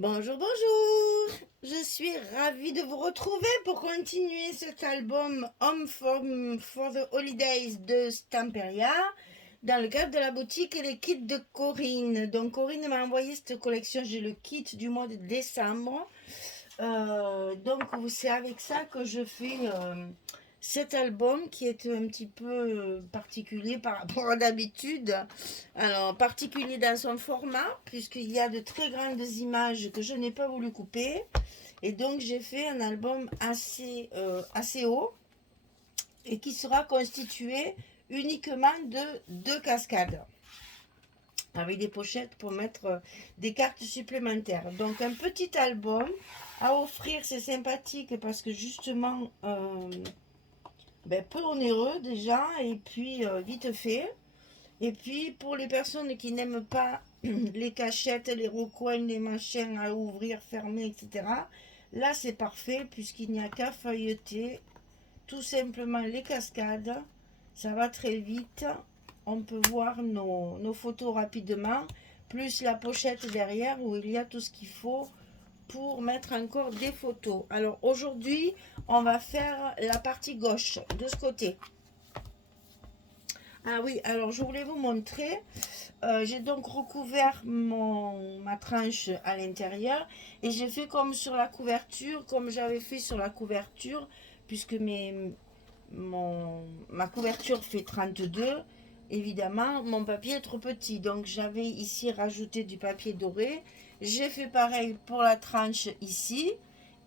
Bonjour, bonjour! Je suis ravie de vous retrouver pour continuer cet album Home for the Holidays de Stamperia dans le cadre de la boutique et les kits de Corinne. Donc Corinne m'a envoyé cette collection, j'ai le kit du mois de décembre. Donc c'est avec ça que je fais cet album qui est un petit peu particulier par rapport à d'habitude. Alors, particulier dans son format, puisqu'il y a de très grandes images que je n'ai pas voulu couper. Et donc, j'ai fait un album assez haut et qui sera constitué uniquement de 2 cascades avec des pochettes pour mettre des cartes supplémentaires. Donc, un petit album à offrir, c'est sympathique parce que justement, peu onéreux déjà et puis vite fait. Et puis, pour les personnes qui n'aiment pas les cachettes, les recoins, les machins à ouvrir, fermer, etc., là, c'est parfait puisqu'il n'y a qu'à feuilleter tout simplement les cascades. Ça va très vite. On peut voir nos photos rapidement, plus la pochette derrière où il y a tout ce qu'il faut pour mettre encore des photos. Alors, aujourd'hui, on va faire la partie gauche de ce côté. Ah oui, alors je voulais vous montrer. J'ai donc recouvert ma tranche à l'intérieur et j'ai fait comme sur la couverture, comme j'avais fait sur la couverture, puisque ma couverture fait 32. Évidemment, mon papier est trop petit, donc j'avais ici rajouté du papier doré. J'ai fait pareil pour la tranche ici.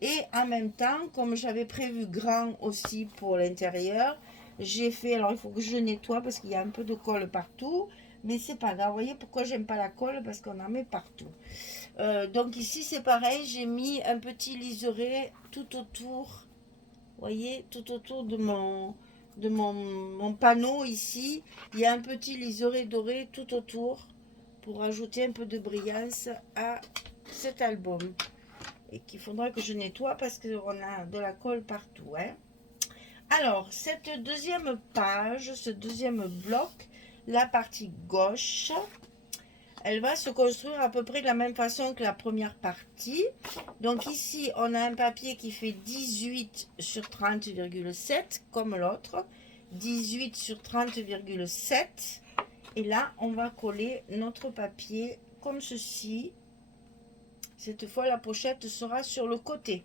Et en même temps, comme j'avais prévu grand aussi pour l'intérieur, j'ai fait, alors il faut que je nettoie parce qu'il y a un peu de colle partout, mais c'est pas grave. Vous voyez pourquoi j'aime pas la colle? Parce qu'on en met partout. Donc ici c'est pareil, j'ai mis un petit liseré tout autour, vous voyez, tout autour de mon panneau ici. Il y a un petit liseré doré tout autour pour ajouter un peu de brillance à cet album. Et qu'il faudra que je nettoie parce qu'on a de la colle partout. Hein. Alors, cette deuxième page, ce deuxième bloc, la partie gauche, elle va se construire à peu près de la même façon que la première partie. Donc ici, on a un papier qui fait 18 sur 30,7 comme l'autre. 18 sur 30,7. Et là, on va coller notre papier comme ceci. Cette fois, la pochette sera sur le côté.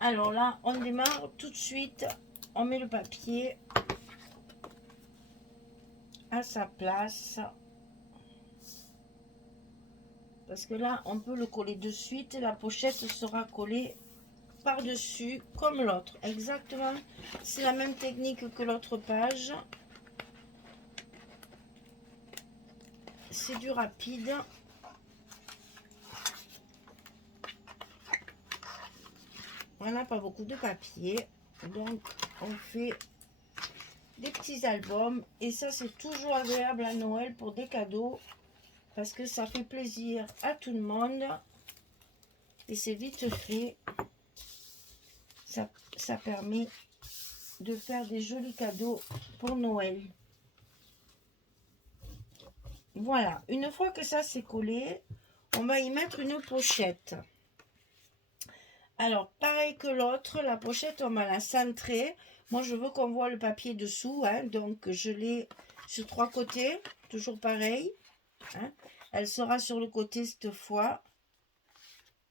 Alors là, on démarre tout de suite. On met le papier à sa place. Parce que là, on peut le coller de suite. La pochette sera collée par-dessus comme l'autre. Exactement. C'est la même technique que l'autre page. C'est du rapide. On n'a pas beaucoup de papier. Donc, on fait des petits albums. Et ça, c'est toujours agréable à Noël pour des cadeaux. Parce que ça fait plaisir à tout le monde. Et c'est vite fait. Ça permet de faire des jolis cadeaux pour Noël. Voilà, une fois que ça c'est collé, on va y mettre une pochette. Alors, pareil que l'autre, la pochette, on va la centrer. Moi, je veux qu'on voit le papier dessous, hein, donc je l'ai sur 3 côtés, toujours pareil. Hein. Elle sera sur le côté cette fois.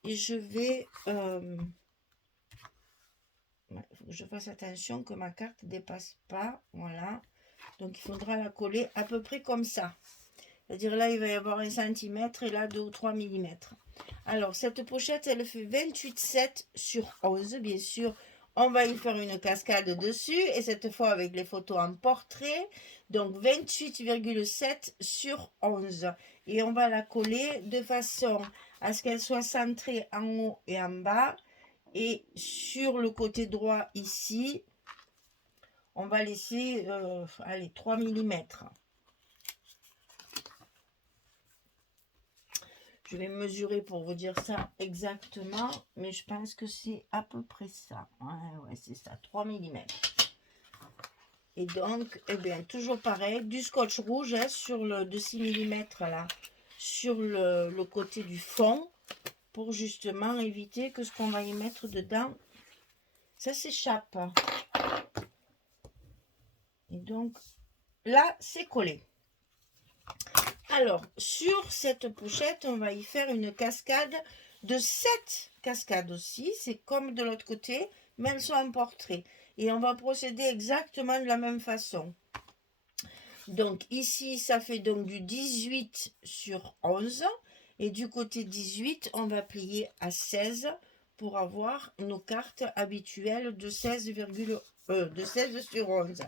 Et je vais... il faut que je fasse attention que ma carte ne dépasse pas. Voilà. Donc, il faudra la coller à peu près comme ça. C'est-à-dire là, il va y avoir 1 cm et là 2 ou 3 mm. Alors, cette pochette, elle fait 28,7 sur 11. Bien sûr, on va y faire une cascade dessus. Et cette fois, avec les photos en portrait. Donc, 28,7 sur 11. Et on va la coller de façon à ce qu'elle soit centrée en haut et en bas. Et sur le côté droit ici, on va laisser 3 mm. Je vais mesurer pour vous dire ça exactement, mais je pense que c'est à peu près ça. Ouais, c'est ça, 3 mm. Et donc, eh bien, toujours pareil, du scotch rouge hein, sur le de 6 mm là, sur le côté du fond. pour justement éviter que ce qu'on va y mettre dedans, ça s'échappe. Et donc, là, c'est collé. Alors, sur cette pochette, on va y faire une cascade de 7 cascades aussi. C'est comme de l'autre côté, mais elles sont en portrait. Et on va procéder exactement de la même façon. Donc, ici, ça fait donc du 18 sur 11. Et du côté 18, on va plier à 16 pour avoir nos cartes habituelles de 16 sur 11.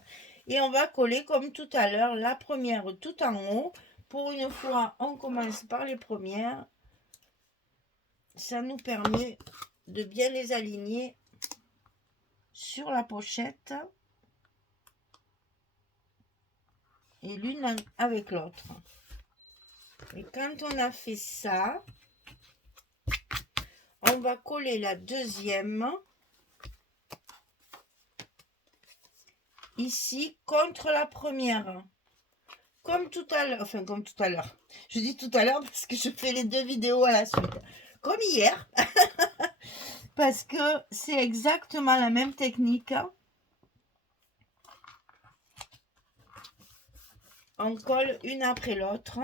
Et on va coller comme tout à l'heure la première tout en haut. Pour une fois, on commence par les premières. Ça nous permet de bien les aligner sur la pochette et l'une avec l'autre. Et quand on a fait ça, on va coller la deuxième ici contre la première. Comme tout à l'heure, enfin comme tout à l'heure. Je dis tout à l'heure parce que je fais les 2 vidéos à la suite. Comme hier. Parce que c'est exactement la même technique. On colle une après l'autre.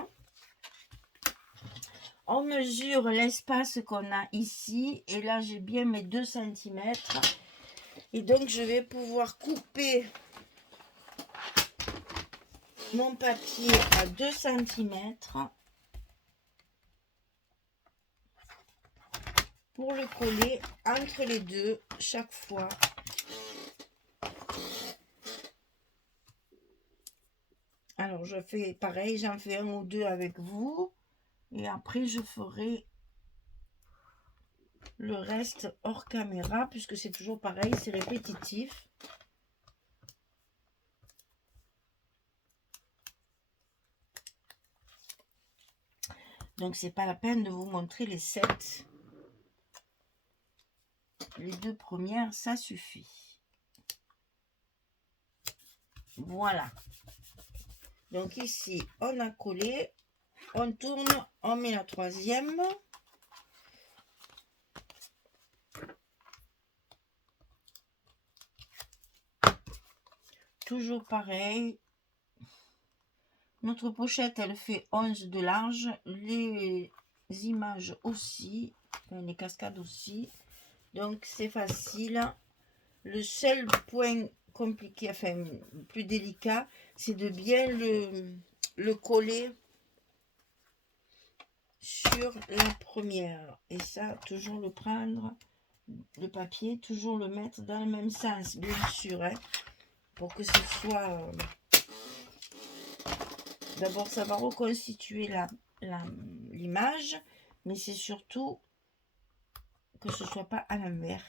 On mesure l'espace qu'on a ici. Et là, j'ai bien mes 2 cm. Et donc, je vais pouvoir couper mon papier à 2 cm pour le coller entre les deux chaque fois. Alors, je fais pareil, j'en fais 1 ou 2 avec vous. Et après, je ferai le reste hors caméra, puisque c'est toujours pareil, c'est répétitif. Donc, c'est pas la peine de vous montrer les 7. Les 2 premières, ça suffit. Voilà. Donc, ici, on a collé. On tourne, on met la troisième. Toujours pareil. Notre pochette, elle fait 11 de large. Les images aussi. Enfin, les cascades aussi. Donc, c'est facile. Le seul point compliqué, enfin, plus délicat, c'est de bien le coller sur la première. Et ça, toujours le prendre, le papier, toujours le mettre dans le même sens, bien sûr, hein, pour que ce soit... D'abord, ça va reconstituer l'image, mais c'est surtout que ce soit pas à l'envers.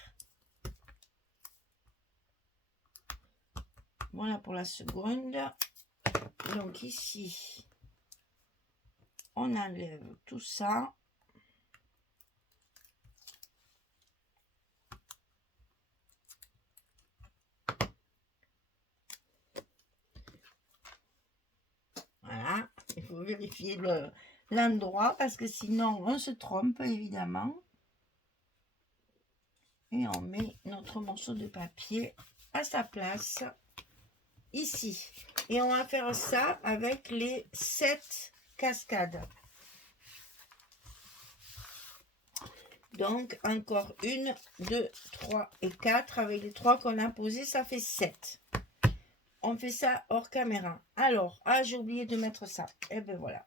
Voilà pour la seconde. Donc ici, on enlève tout ça. Voilà, il faut vérifier l'endroit parce que sinon on se trompe évidemment. Et on met notre morceau de papier à sa place ici. Et on va faire ça avec les 7 cascades. Donc encore 1, 2, 3 et 4. Avec les 3 qu'on a posés, ça fait 7. On fait ça hors caméra. Alors, j'ai oublié de mettre ça. Et ben voilà.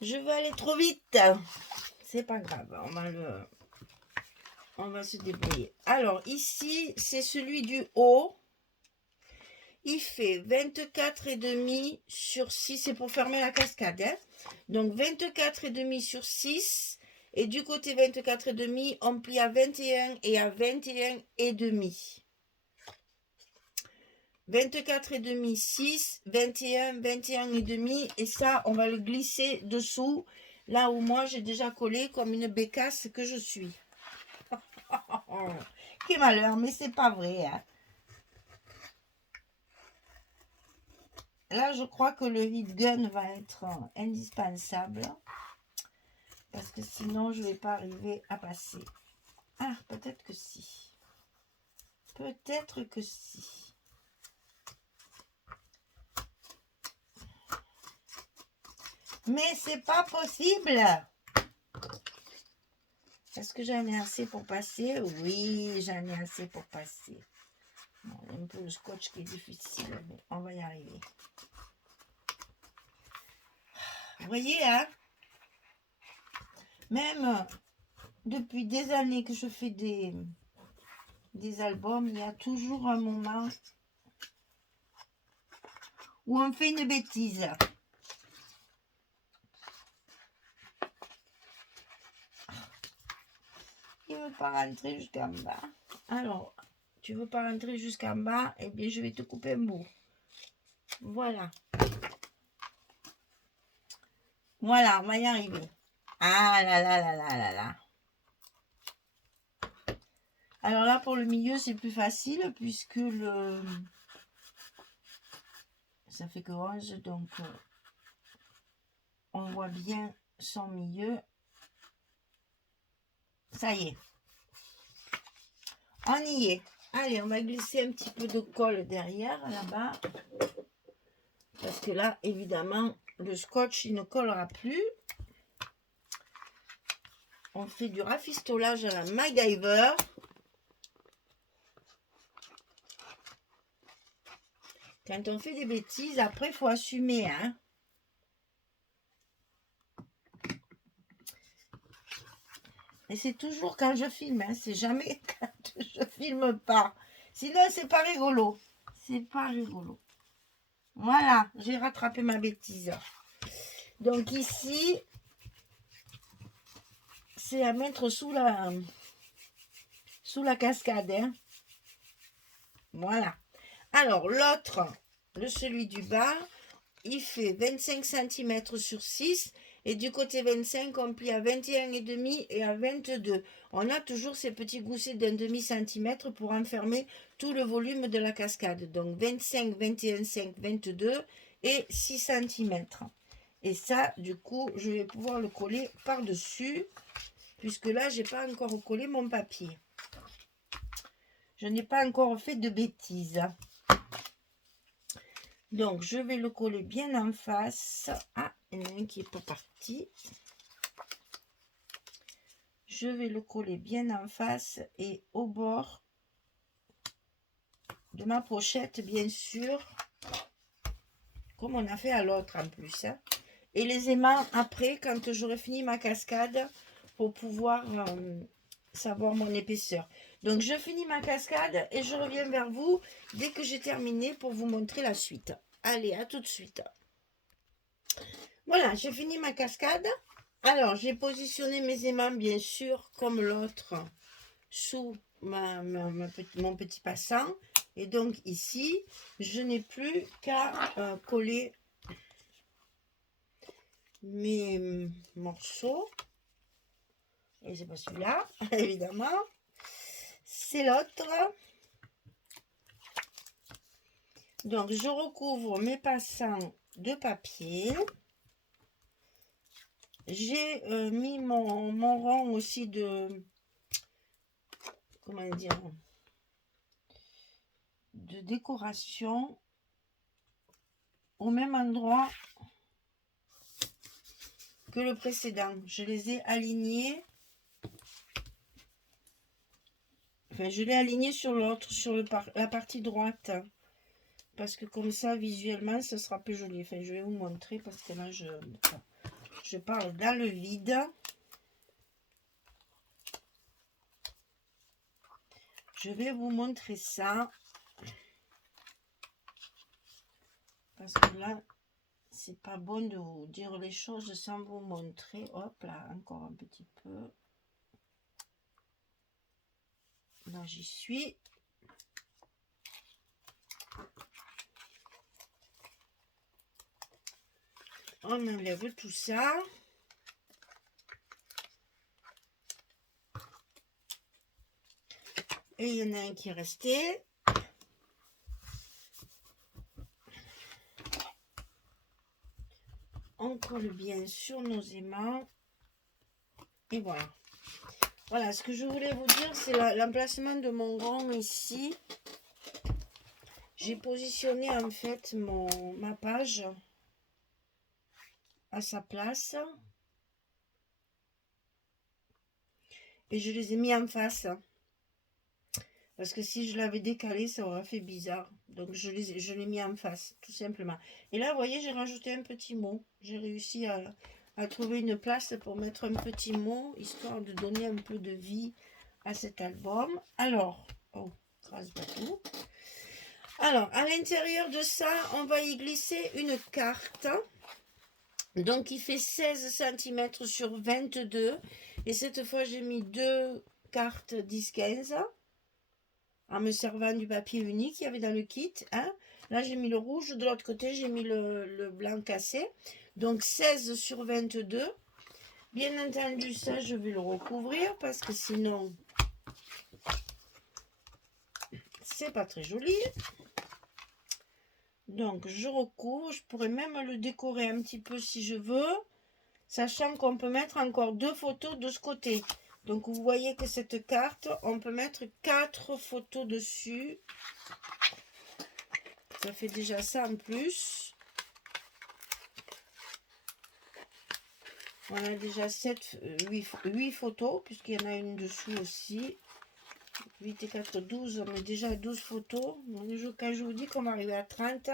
Je vais aller trop vite. C'est pas grave. On va se débrouiller. Alors, ici, c'est celui du haut. Il fait 24,5 sur 6. C'est pour fermer la cascade. Hein. Donc, 24,5 sur 6. Et du côté 24,5, on plie à 21 et à 21,5. 24,5, 6, 21, 21,5. Et ça, on va le glisser dessous. Là où moi, j'ai déjà collé comme une bécasse que je suis. Quel malheur, mais c'est pas vrai. Hein. Là, je crois que le heat gun va être indispensable. parce que sinon je ne vais pas arriver à passer. Ah, peut-être que si. Peut-être que si. Mais c'est pas possible. Est-ce que j'en ai assez pour passer? Oui, j'en ai assez pour passer. Bon, il y a un peu le scotch qui est difficile, mais on va y arriver. Vous voyez, hein? Même depuis des années que je fais des albums, il y a toujours un moment où on fait une bêtise. Il ne veut pas rentrer jusqu'en bas. Alors, tu veux pas rentrer jusqu'en bas? Eh bien, je vais te couper un bout. Voilà. Voilà, on va y arriver. Ah là là là là là là. Alors là, pour le milieu, c'est plus facile puisque ça fait que 11, donc on voit bien son milieu. Ça y est. On y est. Allez, on va glisser un petit peu de colle derrière, là-bas. Parce que là, évidemment, le scotch, il ne collera plus. On fait du rafistolage à la MacGyver. Quand on fait des bêtises, après, il faut assumer, hein. Et c'est toujours quand je filme, hein. C'est jamais quand je filme pas. Sinon, c'est pas rigolo. C'est pas rigolo. Voilà, j'ai rattrapé ma bêtise. Donc ici, c'est à mettre sous la cascade, hein. Voilà. Alors, l'autre, celui du bas, il fait 25 cm sur 6. Et du côté 25, on plie à 21,5 et à 22. On a toujours ces petits goussets d'un demi-centimètre pour enfermer tout le volume de la cascade. Donc 25, 21,5, 22 et 6 cm. Et ça, du coup, je vais pouvoir le coller par-dessus. Puisque là, j'ai pas encore collé mon papier. Je n'ai pas encore fait de bêtises. Donc, je vais le coller bien en face. Ah, il y en a un qui est pas parti. Je vais le coller bien en face et au bord de ma pochette, bien sûr. Comme on a fait à l'autre en plus. Hein. Et les aimants après, quand j'aurai fini ma cascade, pour pouvoir savoir mon épaisseur. Donc, je finis ma cascade et je reviens vers vous dès que j'ai terminé pour vous montrer la suite. Allez, à tout de suite. Voilà, j'ai fini ma cascade. Alors, j'ai positionné mes aimants, bien sûr, comme l'autre, sous mon petit passant. Et donc, ici, je n'ai plus qu'à coller mes morceaux. Et c'est pas celui-là, évidemment. C'est l'autre. Donc, je recouvre mes passants de papier. J'ai mis mon rond aussi de... Comment dire, de décoration au même endroit que le précédent. Je les ai alignés. Enfin, je l'ai aligné sur l'autre, sur la partie droite. Parce que comme ça, visuellement, ce sera plus joli. Enfin, je vais vous montrer parce que là, je parle dans le vide. Je vais vous montrer ça. Parce que là, c'est pas bon de vous dire les choses sans vous montrer. Hop là, encore un petit peu. Là, j'y suis. On enlève tout ça. Et il y en a un qui est resté. On colle bien sur nos aimants. Et voilà. Voilà, ce que je voulais vous dire, c'est l'emplacement de mon rang ici. J'ai positionné en fait ma page à sa place. Et je les ai mis en face. Parce que si je l'avais décalé, ça aurait fait bizarre. Donc je l'ai mis en face, tout simplement. Et là, vous voyez, j'ai rajouté un petit mot. J'ai réussi à trouver une place pour mettre un petit mot, histoire de donner un peu de vie à cet album. Alors, oh, trace bateau. Alors, à l'intérieur de ça, on va y glisser une carte. Donc, il fait 16 cm sur 22. Et cette fois, j'ai mis deux cartes 10-15 en me servant du papier unique qu'il y avait dans le kit. Hein. Là, j'ai mis le rouge. De l'autre côté, j'ai mis le blanc cassé. Donc, 16 sur 22. Bien entendu, ça, je vais le recouvrir parce que sinon, c'est pas très joli. Donc, je recouvre. Je pourrais même le décorer un petit peu si je veux. Sachant qu'on peut mettre encore deux photos de ce côté. Donc, vous voyez que cette carte, on peut mettre 4 photos dessus. Ça fait déjà ça en plus. On a déjà 8 photos, puisqu'il y en a une dessous aussi. 8 et 4, 12. On a déjà 12 photos. Quand je vous dis qu'on va arriver à 30,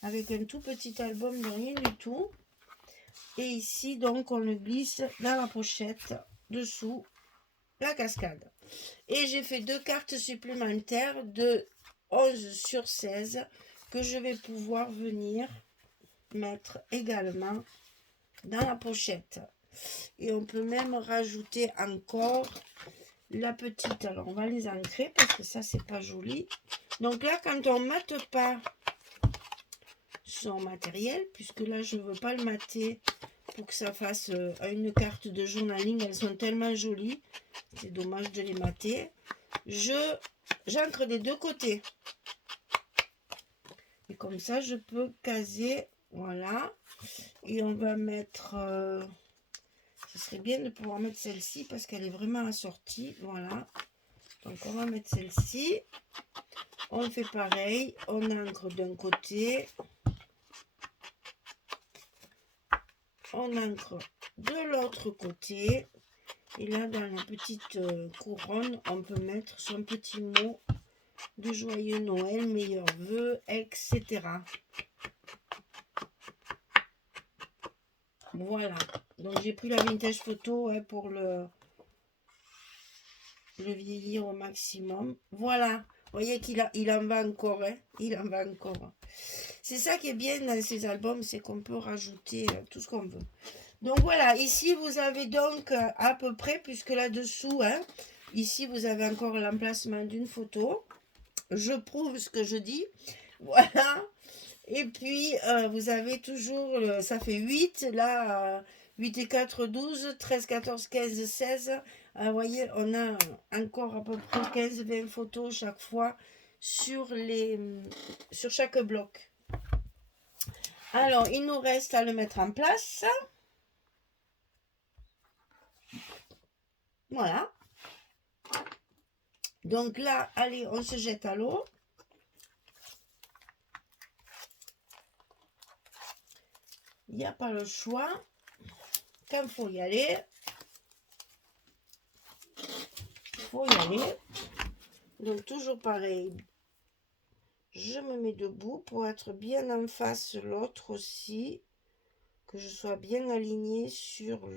avec un tout petit album de rien du tout. Et ici, donc, on le glisse dans la pochette, dessous, la cascade. Et j'ai fait 2 cartes supplémentaires de 11 sur 16 que je vais pouvoir venir mettre également dans la pochette. Et on peut même rajouter encore la petite. Alors, on va les ancrer parce que ça, c'est pas joli. Donc là, quand on mate pas son matériel, puisque là, je ne veux pas le mater pour que ça fasse une carte de journaling. Elles sont tellement jolies. C'est dommage de les mater. J'ancre des deux côtés. Et comme ça, je peux caser. Voilà. Et on va mettre... ce serait bien de pouvoir mettre celle-ci parce qu'elle est vraiment assortie. Voilà. Donc, on va mettre celle-ci. On fait pareil. On ancre d'un côté. On ancre de l'autre côté. Et là, dans la petite couronne, on peut mettre son petit mot de joyeux Noël, meilleurs vœux, etc. Voilà. Donc, j'ai pris la vintage photo pour le vieillir au maximum. Voilà. Vous voyez qu'il en va encore. Hein, il en va encore. C'est ça qui est bien dans ces albums, c'est qu'on peut rajouter tout ce qu'on veut. Donc voilà, ici vous avez donc à peu près, puisque là-dessous, hein, ici vous avez encore l'emplacement d'une photo. Je prouve ce que je dis. Voilà. Et puis vous avez toujours, ça fait 8, là, 8 et 4, 12, 13, 14, 15, 16. Vous voyez, on a encore à peu près 15-20 photos chaque fois sur chaque bloc. Alors, il nous reste à le mettre en place. Voilà. Donc là, allez, on se jette à l'eau. Il n'y a pas le choix. Quand il faut y aller, il faut y aller. Donc toujours pareil. Je me mets debout pour être bien en face de l'autre aussi. Que je sois bien alignée sur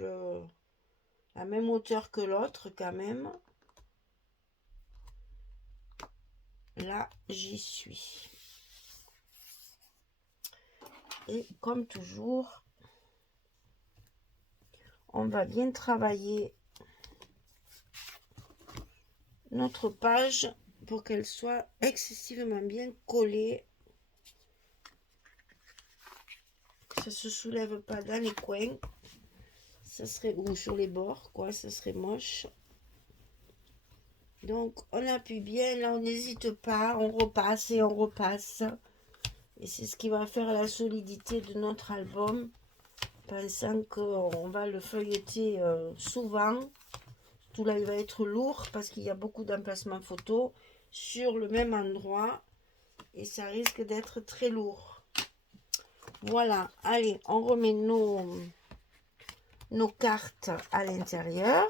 la même hauteur que l'autre quand même. Là, j'y suis. Et comme toujours, on va bien travailler notre page pour qu'elle soit excessivement bien collée. Que ça se soulève pas dans les coins. Ça serait, ou sur les bords, quoi, ça serait moche. Donc, on appuie bien, là, on n'hésite pas, on repasse et on repasse. Et c'est ce qui va faire la solidité de notre album. pensant qu'on va le feuilleter souvent. Tout là, il va être lourd parce qu'il y a beaucoup d'emplacements photos sur le même endroit et ça risque d'être très lourd. Voilà, allez, on remet nos cartes à l'intérieur.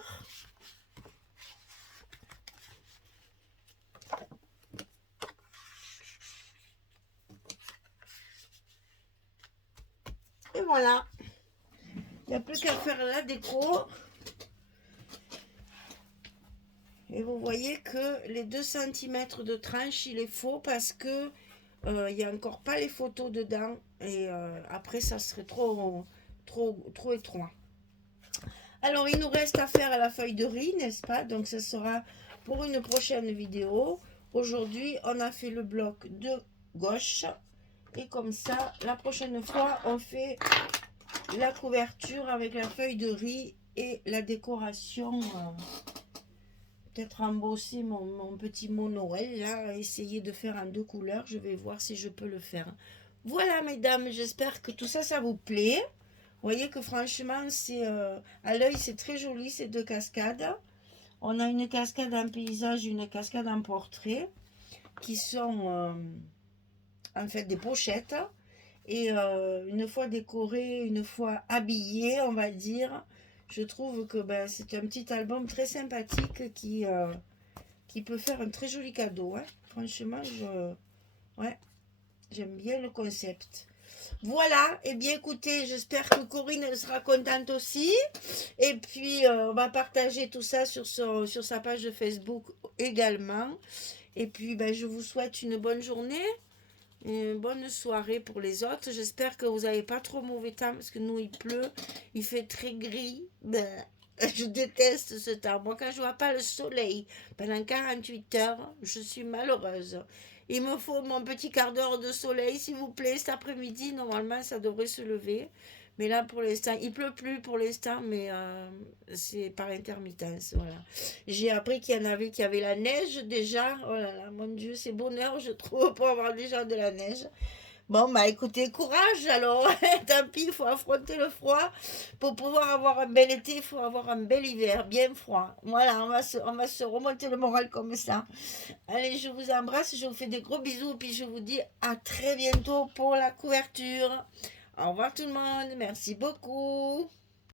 Et voilà, il n'y a plus qu'à faire la déco. Et vous voyez que les 2 cm de tranche, il est faux parce que il n'y a encore pas les photos dedans. Et après, ça serait trop étroit. Alors, il nous reste à faire la feuille de riz, n'est-ce pas? Donc, ce sera pour une prochaine vidéo. Aujourd'hui, on a fait le bloc de gauche. Et comme ça, la prochaine fois, on fait la couverture avec la feuille de riz et la décoration. Peut-être embosser mon petit mot Noël, là, essayer de faire en 2 couleurs. Je vais voir si je peux le faire. Voilà, mesdames, j'espère que tout ça, ça vous plaît. Vous voyez que franchement, c'est à l'œil, c'est très joli, ces 2 cascades. On a une cascade en paysage, une cascade en portrait, qui sont en fait des pochettes. Et une fois décorées, une fois habillées, on va dire, je trouve que c'est un petit album très sympathique qui peut faire un très joli cadeau. Hein. Franchement, ouais, j'aime bien le concept. Voilà, et bien écoutez, j'espère que Corinne elle sera contente aussi. Et puis, on va partager tout ça sur sa page de Facebook également. Et puis, je vous souhaite une bonne journée. Une bonne soirée pour les autres. J'espère que vous n'avez pas trop mauvais temps parce que nous, il pleut. Il fait très gris. Je déteste ce temps. Moi, quand je vois pas le soleil pendant 48 heures, je suis malheureuse. Il me faut mon petit quart d'heure de soleil, s'il vous plaît. Cet après-midi, normalement, ça devrait se lever. Mais là, pour l'instant, il pleut plus pour l'instant, mais c'est par intermittence. Voilà. J'ai appris qu'il y en avait qui avaient la neige déjà. Oh là là, mon Dieu, c'est bonheur, je trouve, pour avoir déjà de la neige. Bon, écoutez, courage alors. Tant pis, il faut affronter le froid. Pour pouvoir avoir un bel été, il faut avoir un bel hiver, bien froid. Voilà, on va se remonter le moral comme ça. Allez, je vous embrasse, je vous fais des gros bisous, puis je vous dis à très bientôt pour la couverture. Au revoir tout le monde, merci beaucoup.